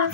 So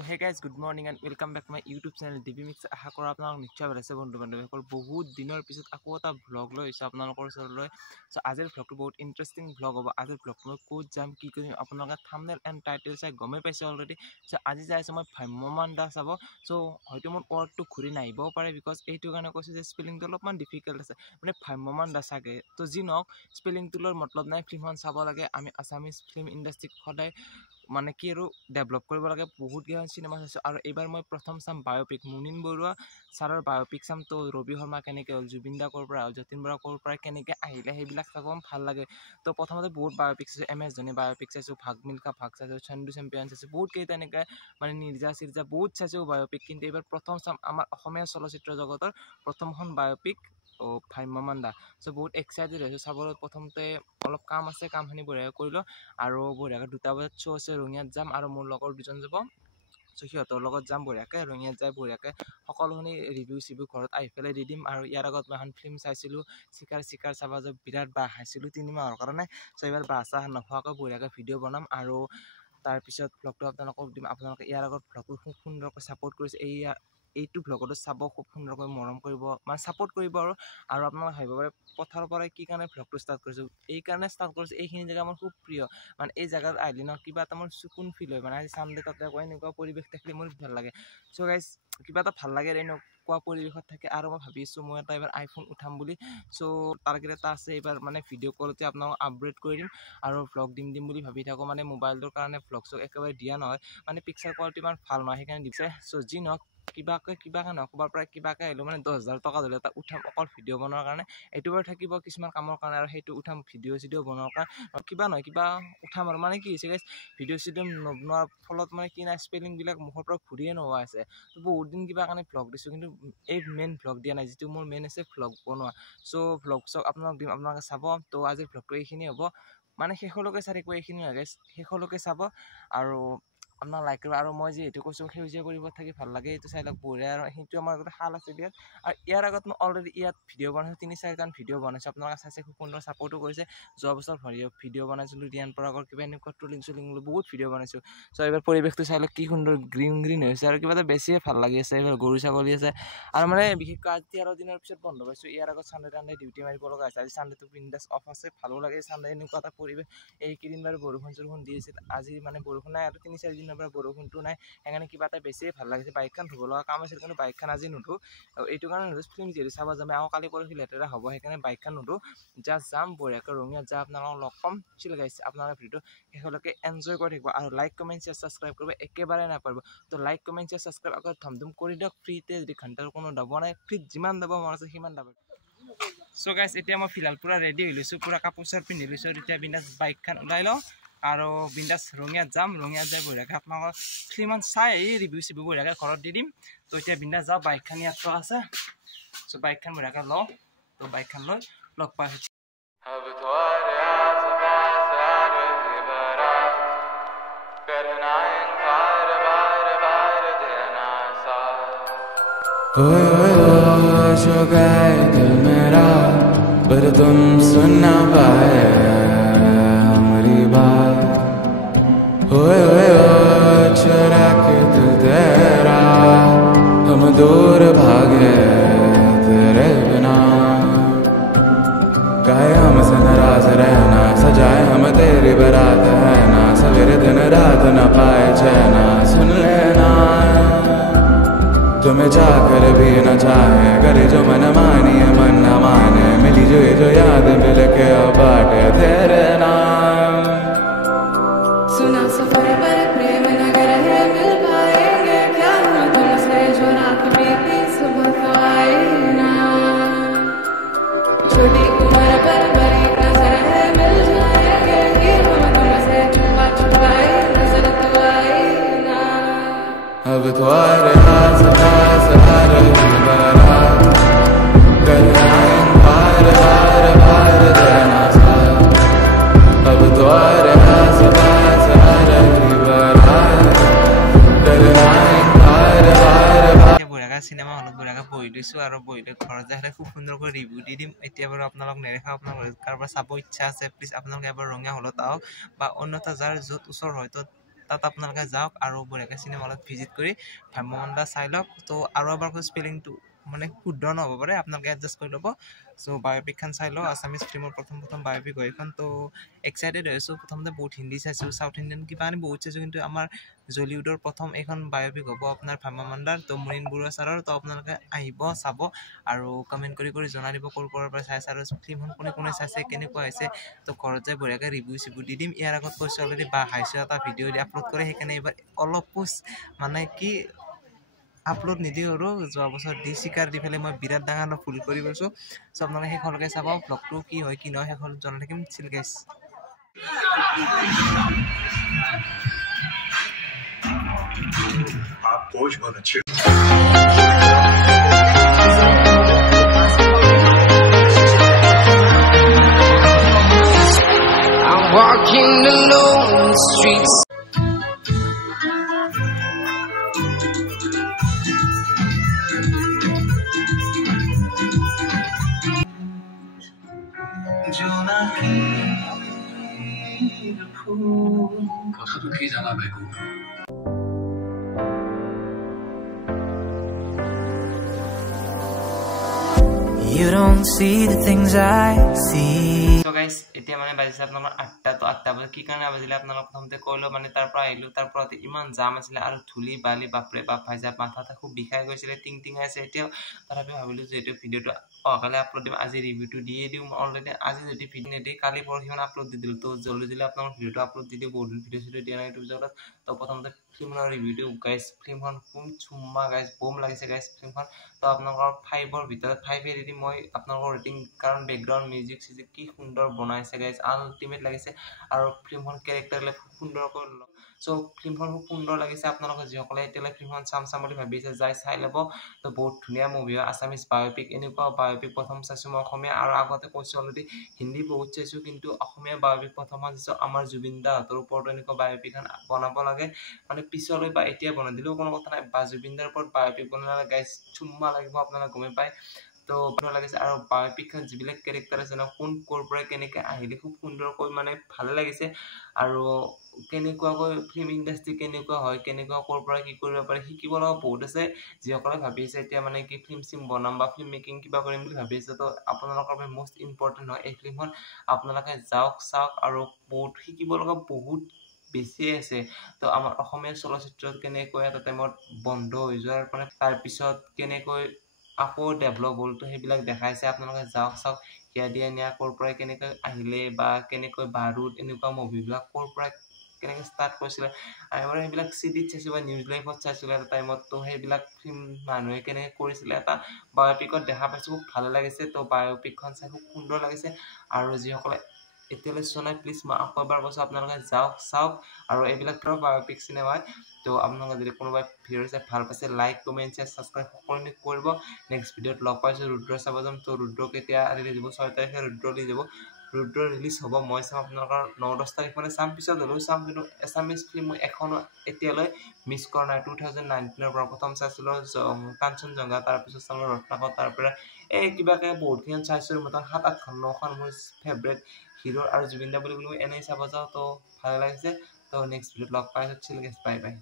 hey guys, good morning and welcome back to my YouTube channel DB Mix. আশা কৰো আপোনালোক নিশ্চয় ভাল আছে বন্ধু বান্ধৱীসকল। বহুত দিনৰ পিছত আকৌ এটা ভ্লগ লৈ আহিছো আপোনালোকৰ ওচৰলৈ। সো আজিৰ ভ্লগটো বহুত ইন্টাৰেষ্টিং ভ্লগ হ'ব। আজিৰ ভ্লগটো মই ক'ত যাম কি কৰিম আপোনালোকে থাম্বনেল এণ্ড টাইটেল চাই গমে পাইছে অলৰেডি। সো আজি যাই আছো মই ভ্ৰাম্যমান দা চাব। সো হয়তো মোৰ ওয়াৰ্ডটো ঘূৰি নাহিবও পাৰে বিকজ এইটো কাৰণে কৈছো যে স্পেলিংটো অলপমান ডিফিকাল্ট আছে, মানে ভ্ৰাম্যমান দা চাগে। তো যি নহওক স্পেলিংটো লৈ মতলব নাই, ফিল্মখন চাব লাগে। আমি আছামিজ ফিল্ম ইণ্ডাষ্ট্ৰীক সদায় মানে কি আৰু ডেভেলপ কৰিব লাগে। বহুত কেইখন চিনেমা চাইছোঁ আৰু এইবাৰ মই প্ৰথম চাম বায়োপিক, মুনীন বৰুৱা ছাৰৰ বায়োপিক চাম। তো ৰবি শৰ্মা কেনেকৈ হ'ল, জুবিন দা ক'ৰ পৰা হ'ল, যতীন বৰা ক'ৰ পৰা কেনেকৈ আহিলে, সেইবিলাক চাব ভাল লাগে। তো প্ৰথমতে বহুত বায়োপিক চাইছোঁ, MS ধোনী বায়োপিক চাইছোঁ, ভাগ মিল্খা ভাগ চাইছোঁ, চন্দু চেম্পিয়ন চাইছোঁ, বহুত কেইটা এনেকৈ মানে নিৰ্জা চিৰ্জা বহুত চাইছোঁ বায়োপিক। কিন্তু এইবাৰ প্ৰথম চাম আমাৰ অসমীয়া চলচ্চিত্ৰ জগতৰ প্ৰথমখন বায়োপিক ভ্ৰাম্যমান দা। সো বহুত এক্সাইটেড হৈছোঁ চাবলৈ। প্ৰথমতে অলপ কাম আছে, কামখিনি বঢ়িয়াকৈ কৰিলোঁ আৰু বঢ়িয়াকৈ 2টা বজাত শ্ব' আছে, ৰঙিয়াত যাম আৰু মোৰ লগৰ দুজন যাব। সো সিহঁতৰ লগত যাম বঢ়িয়াকৈ, ৰঙিয়াত যাই বঢ়িয়াকৈ সকলোখিনি ৰিভিউ চিভিউ ঘৰত আহি পেলাই দি দিম। আৰু ইয়াৰ আগত মই এখন ফিল্ম চাইছিলোঁ চিকাৰ চাব যে বিৰাট বাঁহ খাইছিলোঁ 3 মাহৰ কাৰণে। সো এইবাৰ বাঁহ চাহ নোখোৱাকৈ বঢ়িয়াকৈ ভিডিঅ' বনাম আৰু তাৰপিছত ভ্লগটো আপোনালোকক দিম। আপোনালোকে ইয়াৰ আগত ভ্লগটো খুব সুন্দৰকৈ ছাপোৰ্ট কৰিছে, এইটো ভ্লগতো চাব, খুব সুন্দৰকৈ মৰম কৰিব, মানে ছাপোৰ্ট কৰিব। আৰু আপোনালোকে ভাবিব পাৰে পথাৰৰ পৰাই কি কাৰণে ভ্লগটো ষ্টাৰ্ট কৰিছোঁ। এই কাৰণে ষ্টাৰ্ট কৰিছোঁ, এইখিনি জেগা মোৰ খুব প্ৰিয়। মানে এই জেগাত আহিলে ন কিবা এটা মোৰ চকুন ফিল হয়। মানে আজি চানডে তাতে এনেকুৱা পৰিৱেশ থাকিলে মোৰ ভাল লাগে। চ' গাইজ কিবা এটা ভাল লাগে এনেকুৱা পৰিৱেশত থাকে। আৰু মই ভাবিছোঁ মই এটা এইবাৰ আইফোন উঠাম বুলি। চ' টাৰ্গেট এটা আছে এইবাৰ, মানে ভিডিঅ' কলতে আপোনালোকক আপগ্ৰেড কৰি দিম আৰু ভ্লগ দিম বুলি ভাবি থাকোঁ। মানে মোবাইলটোৰ কাৰণে ভ্লগ চগ একেবাৰে দিয়া নহয়, মানে পিকচাৰ কোৱালিটি ইমান ভাল নহয়, সেইকাৰণে দিছে। চ' যি নহওক কিবাকে নহওক ক'ৰবাৰ পৰা কিবাকে আহিলেও মানে 10,000 টকা ধৰি এটা উঠাম অকল ভিডিঅ' বনোৱাৰ কাৰণে। এইটো বাৰু থাকিব কিছুমান কামৰ কাৰণে আৰু সেইটো উঠাম ভিডিঅ' চিডিঅ' বনোৱাৰ কাৰণে। কিবা নহয় কিবা উঠাম আৰু। মানে কি হৈছে গাইজ ভিডিঅ' চিডিঅ' নবনোৱাৰ ফলত মানে কি নাই স্পেলিংবিলাক মুখৰ পৰা ঘূৰিয়ে নোহোৱা আছে। তো বহুত দিন কিবা কাৰণে ভ্লগ দিছোঁ কিন্তু এই মেইন ভ্লগ দিয়া নাই, যিটো মোৰ মেইন আছে ভ্লগ বনোৱা। চ' ভ্লগ চক আপোনালোক দিম, আপোনালোকে চাব। তো আজিৰ ভ্লগটো এইখিনি হ'ব, মানে শেষলৈকে চাই থাকিব, এইখিনি নহয় গাইজ, শেষলৈকে চাব আৰু আপোনাক লাইক কৰিব। আৰু মই যিহেতু কৈছোঁ সেউজীয়া পৰিৱেশ থাকি ভাল লাগে, এইটো চাই লওক বঢ়িয়া। আৰু সেইটো আমাৰ আগতে শাল আছে বিয়াত, আৰু ইয়াৰ আগত মই অলৰেডি ইয়াত ভিডিঅ' বনাইছোঁ, 3-4টা ভিডিঅ' বনাইছোঁ। আপোনালোকে চাইছে, খুব সুন্দৰ ছাপোৰ্টো কৰিছে। যোৱা বছৰ ভিডিঅ' বনাইছিলোঁ ৰিয়ান পৰাগৰ কিবা এনেকুৱা ট্ৰলিং বহুত ভিডিঅ' বনাইছোঁ। চ' এইবাৰ পৰিৱেশটো চাই লওক কি সুন্দৰ গ্ৰীণ হৈছে আৰু কিবা এটা বেছিয়ে ভাল লাগি আছে। এইবাৰ গৰু ছাগলী আছে আৰু মানে বিশেষকৈ আজি 13 দিনৰ পিছত বন্ধ পাইছোঁ। ইয়াৰ আগত চানডে টানডে ডিউটি মাৰিব লগা হৈছে, আজি চানডেটো বিন্দাছ অফ আছে, ভালো লাগে চানডে এনেকুৱা এটা পৰিৱেশ। এইকেইদিন বাৰু বৰষুণ চৰষুণ দি আছিল, আজি মানে বৰষুণ নাই আৰু 3-4 দিনৰ পৰা বৰষুণটো নাই, সেইকাৰণে কিবা এটা বেছিয়ে ভাল লাগিছে। বাইকখন ধুব লগা কাম আছিল কিন্তু বাইকখন আজি নুধো, এইটো কাৰণে নুধো ফিল্ম যিহেতু চাব যাম, আকৌ কালি পৰহি লেতেৰা হ'ব, সেইকাৰণে বাইকখন নুধো। জাষ্ট যাম বঢ়িয়াকৈ ৰঙিয়াত যাই আপোনালোকক লগ পাম। চিল গাইছ, আপোনালোকে ভিডিঅ'টো শেষলৈকে এনজয় কৰি থাকিব আৰু লাইক কমেণ্ট শ্বেয়াৰ ছাবস্ক্ৰাইব কৰিব একেবাৰে নাপাৰিব। তো লাইক কমেণ্ট শ্বেয়াৰ ছাবস্ক্ৰাইব আকৌ ধুম কৰি দিয়ক ফ্ৰীতে, যদি ঘণ্টাৰ কোনো দাব নাই, ফ্ৰীত যিমান দাব মন আছে সিমান দাব। চ' গাইছ এতিয়া মই ফিলহাল পূৰা ৰেডি হৈ লৈছোঁ, পূৰা কাপোৰ চাপোৰ পিন্ধি লৈছোঁ। এতিয়া বিন্দাছ বাইকখন ওলাই লওঁ আৰু বিন্দাছ ৰঙিয়াত যাম। ৰঙিয়াত যাই বঢ়িয়াকৈ আপোনালোকৰ ফিল্মখন চাই ৰিভিউ চিভিউ বঢ়িয়াকৈ ঘৰত দি দিম। তো এতিয়া বিন্দাছ যাওঁ, বাইকখন ইয়াত থোৱা আছে। চ' বাইকখন বঢ়িয়াকৈ লওঁ, তো বাইকখন লৈ লগ পাই दिल मेरा पर तुम सुन ना पाए हमारी बात। ओए चुरा के दिल तेरा हम दूर भागे तेरे बिना। काहे हमसे नाराज रहना, सजाए हम तेरी बारात है ना, सवेरे दिन रात न पाए चैना। सुन लेना तुम्हें जाकर भी न चाहे, करे जो मन मानी मन न माने, मिली जो याद मिल के बाटे तेरे नाम। सुना सफर पर प्रेम नगर है, मिल पाएंगे क्या हम तुमसे जो रात बीती सुबह तो आई ना। छोटी उम्र पर बड़ी नजर है, मिल जाएंगे कि हम तुमसे छुपाई नजर तो आई ना। अब तो आ रहा पास आ रही बारात, करना बार बार बार देना साथ। अब तो आ रहा पास आ रही বহিছোঁ আৰু বহিলে ঘৰত যাই খুব সুন্দৰকৈ ৰিভিউ দি দিম এতিয়া বাৰু আপোনালোক নেদেখা আপোনালোক কাৰোবাৰ চাব ইচ্ছা আছে প্লিজ আপোনালোকে এবাৰ ৰঙীয়া হলত আহক বা অন্যথা যাৰ য'ত ওচৰ হয় তো তাত আপোনালোকে যাওক আৰু বঢ়িয়াকৈ চিনেমা হলত ভিজিট কৰি ভ্ৰাম্যমাণ চাই লওক তো আৰু এবাৰ স্পেলিংটো মানে শুদ্ধ নহ'ব পাৰে আপোনালোকে এডজাষ্ট কৰি ল'ব চ' বায়'পিকখন চাই লওঁ আছামিজ ফিল্মৰ প্ৰথম বায়'পিক হয় এইখন তো এক্সাইটেড হৈ আছোঁ প্ৰথমতে বহুত হিন্দী চাইছোঁ চাউথ ইণ্ডিয়ান কিবা আমি বহুত চাইছোঁ কিন্তু আমাৰ জলিউডৰ প্ৰথম এইখন বায়'পিক হ'ব আপোনাৰ ভ্ৰাম্যমাণৰ তো মুনীন বৰুৱা ছাৰৰ তো আপোনালোকে আহিব চাব আৰু কমেণ্ট কৰি জনাই দিব ক'ৰ পৰা চাইছে আৰু ফিল্মখন কোনে চাইছে কেনেকুৱা হৈছে তো ঘৰত যাই বঢ়িয়াকৈ ৰিভিউ দি দিম ইয়াৰ আগত কৈছোঁ অলৰেডি বা হাইছোঁ এটা ভিডিঅ' আপলোড কৰে সেইকাৰণে এইবাৰ অলপ মানে কি আপলোড নিদিওঁ আৰু যোৱা বছৰ দি চিকাৰ দি পেলাই মই বিৰাট ডাঙৰ ভুল কৰি গৈছোঁ চ' আপোনালোকে শেষলৈকে চাব ব্লগটো কি হয় কি নহয় শেষলৈ জনাই থাকিম চিল গাইছ I'm walking alone in the streets. কথা দুখী জানা বেগু You don't see the things I see. So guys, এতিয়া মানে বাজিছে আপোনালোকৰ 8টা তো 8টা বজাত কি কাৰণে বাজিলে আপোনালোক প্ৰথমতে কৈলো মানে তাৰ পৰা আহিলো তাৰ পৰা ইমান জাম আছিল আৰু ধুলি বালি বাপৰে বাপ ভাইজা মাথাটা খুব বিষাই গৈছিলে টিং আছে এতিয়া তথাপি ভাবিলো যে এইটো ভিডিওটো অকালে আপলোড দিম আজি ৰিভিউটো দিয়ে দিম অলৰেডি আজি যদি ভিডিও নেদি কালি পৰহিমান আপলোড দি দিলো তো জলদি আপোনালোক ভিডিওটো আপলোড দি দিও বহুত ভিডিও দিয়া নাই ইউটিউব চেনেলত তো প্ৰথমতে ফিল্মৰ ৰিভিউটো গাইজ ফিল্মখন কোন চুম্মা গাইজ বম লাগিছে গাইজ ফিল্মখন তো আপোনালোকৰ 5ৰ ভিতৰত 5 এ দি মই আপোনালোকৰ ৰেটিং কাৰণ বেকগ্ৰাউণ্ড মিউজিক চিউজিক কি সুন্দৰ বনাইছে গাইজ আল্টিমেট লাগিছে আৰু ফিল্মখন কেৰেক্টাৰলে খুব সুন্দৰকৈ চ' ফিল্মখন খুব সুন্দৰ লাগিছে আপোনালোকে যিসকলে এতিয়ালৈ ফিল্মখন চাম বুলি ভাবিছে যাই চাই ল'ব তো বহুত ধুনীয়া মুভি হয় আছামিজ বায়'পিক এনেকুৱা বায়'পিক প্ৰথম চাইছোঁ মই অসমীয়া আৰু আগতে কৈছোঁ অলৰেডি হিন্দী বহুত চাইছোঁ কিন্তু অসমীয়া বায়'পিক প্ৰথম চাইছোঁ আমাৰ জুবিন দাহঁতৰ ওপৰত এনেকুৱা বায়'পিকখন বনাব লাগে মানে পিছলৈ বা এতিয়া বনাই দিলেও কোনো কথা নাই বা জুবিন দাৰ ওপৰত বায়'পিক বনালে গাইজ চুম্মা লাগিব আপোনালোকে গমেই পায় তো ভাল লাগিছে আৰু বায়'পিকখন যিবিলাক কেৰেক্টাৰ আছে ন কোন ক'ৰ পৰা কেনেকৈ আহিলে খুব সুন্দৰকৈ মানে ভালে লাগিছে আৰু কেনেকুৱাকৈ ফিল্ম ইণ্ডাষ্ট্ৰি কেনেকুৱা হয় কেনেকুৱা ক'ৰ পৰা কি কৰিব পাৰে শিকিব লগা বহুত আছে যিসকলে ভাবি আছে এতিয়া মানে কি ফিল্ম চিম বনাম বা ফিল্ম মেকিং কিবা কৰিম বুলি ভাবি আছে তো আপোনালোকৰ বাবে মষ্ট ইম্পৰ্টেণ্ট হয় এই ফিল্মখন আপোনালোকে যাওক চাওক আৰু বহুত শিকিব লগা বহুত বেছিয়ে আছে তো আমাৰ অসমীয়া চলচ্চিত্ৰত কেনেকৈ এটা টাইমত বন্ধ হৈ যোৱাৰ মানে তাৰপিছত কেনেকৈ আকৌ ডেভেলপ হ'ল তো সেইবিলাক দেখাইছে আপোনালোকে যাওক চাওক হিয়া দিয়া নিয়া ক'ৰ পৰা কেনেকৈ আহিলে বা কেনেকৈ বাৰুদ এনেকুৱা মুভিবিলাক ক'ৰ পৰা কেনেকৈ ষ্টাৰ্ট কৰিছিলে আমি বাৰু সেইবিলাক চিডিত চাইছোঁ বা নিউজ লাইভত চাইছিলোঁ এটা টাইমত তো সেইবিলাক ফিল্ম মানুহে কেনেকৈ কৰিছিলে এটা বায়'পিকত দেখা পাইছোঁ খুব ভালে লাগিছে তো বায়'পিকখন চাই খুব সুন্দৰ লাগিছে আৰু যিসকলে এতিয়ালৈ চোৱা নাই প্লিজ মই আকৌ এবাৰ কৈছোঁ আপোনালোকে যাওক চাওক আৰু এইবিলাক বায়'পিক চিনেমা তো আপোনালোকে যদি কোনোবাই ভিডিঅ' চাই ভাল পাইছে লাইক কমেণ্ট শ্বেয়াৰ ছাবস্ক্ৰাইব সকলোখিনি কৰিব নেক্সট ভিডিঅ'ত লগ পাইছোঁ ৰুদ্ৰ চাব যাম তো ৰুদ্ৰ কেতিয়া ৰিলিজ হ'ব 6 তাৰিখে ৰুদ্ৰ ৰিলিজ হ'ব ৰুদ্ৰ ৰিলিজ হ'ব মই চাম আপোনালোকৰ 9-10 তাৰিখ মানে চাম পিছত হ'লেও চাম কিন্তু এছামিজ ফিল্ম মই এখনো এতিয়ালৈ মিছ কৰা নাই 2019ৰ পৰা প্ৰথম চাইছিলোঁ কাঞ্চনজংঘা তাৰপিছত চালোঁ ৰত্নাকৰ তাৰপৰা এই কিবাকৈ বহুতখিনি চাইছোঁ মোটামুটি 7-8খন 9খন মোৰ ফেভৰেট হিৰো আৰু জুবিন দা বুলি এনেই চাব যাওঁ তো ভালে লাগিছে তো নেক্সট ভিডিঅ'ত লগ পাইছোঁ চিল গেছ বাই বাই